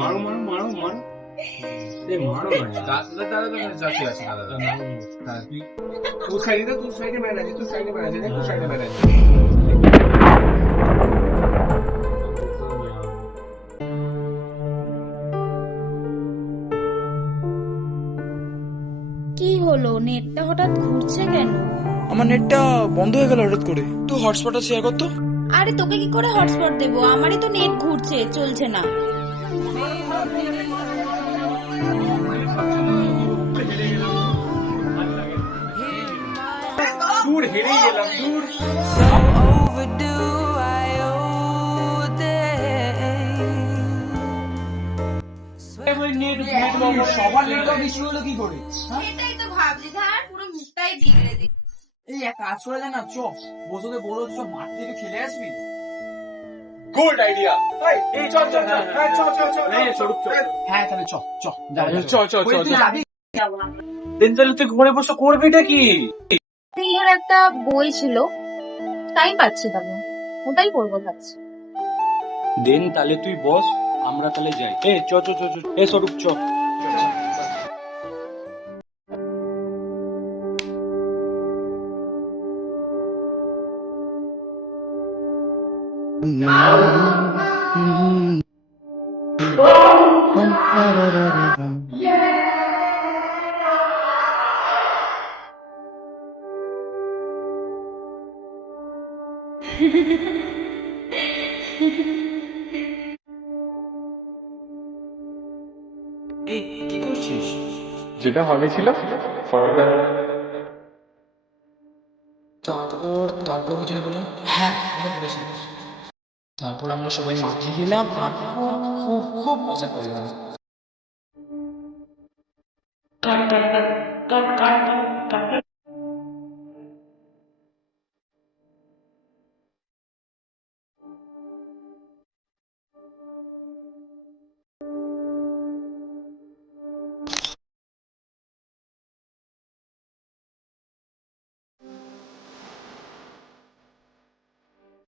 মারো মারো মারো মারো, এই মারো না। দাদা দাদা দাদা চাকরি আছে দাদা দাদা তুই তোর সাইডে তোর সাইডে মেরে আছে, তোর সাইডে মেরে আছে, দেখ তোর সাইডে মেরে আছে। কি হলো, নেটটা হঠাৎ ঘুরছে কেন? আমার নেটটা বন্ধ হয়ে গেল হঠাৎ করে। তুই হটস্পটটা শেয়ার কর তো। আরে তোকে কি করে হটস্পট দেবো, আমারই তো নেট ঘুরছে, চলছে না। দূর হেরে গেলাম, দূর। সবার নেটটা বেশি হলো কি করে? এটাই তো ভাবছি, ধার পুরো মুখটাই বিগড়ে দিই। এই এক কাজ করে যায় না, চ বসে বড় চ মাঠ থেকে খেলে আসবি। Good idea. এই চল চল চল, এই চল চল চল, এই স্বরূপ চল। হ্যাঁ তাহলে চ চ চল চল ওই চল তুই যাবি? দিন তাহলে তুই ঘরে বসে করবিটা কি? দিনের একটা বই ছিল, টাইম পাচ্ছি তবে ওটাই পড়বো ভাবছি। দেন তাহলে তুই বস, আমরা তাহলে যাই। এ চ চ চ চ, এ স্বরূপ চ। এই কি করছিস? যেটা হলে ছিল তারপর তারপর কিছু বললাম, হ্যাঁ মনে পড়েছে। তারপর আমরা সবাই মাঠে গেলাম আর খুব খুব মজা করলাম।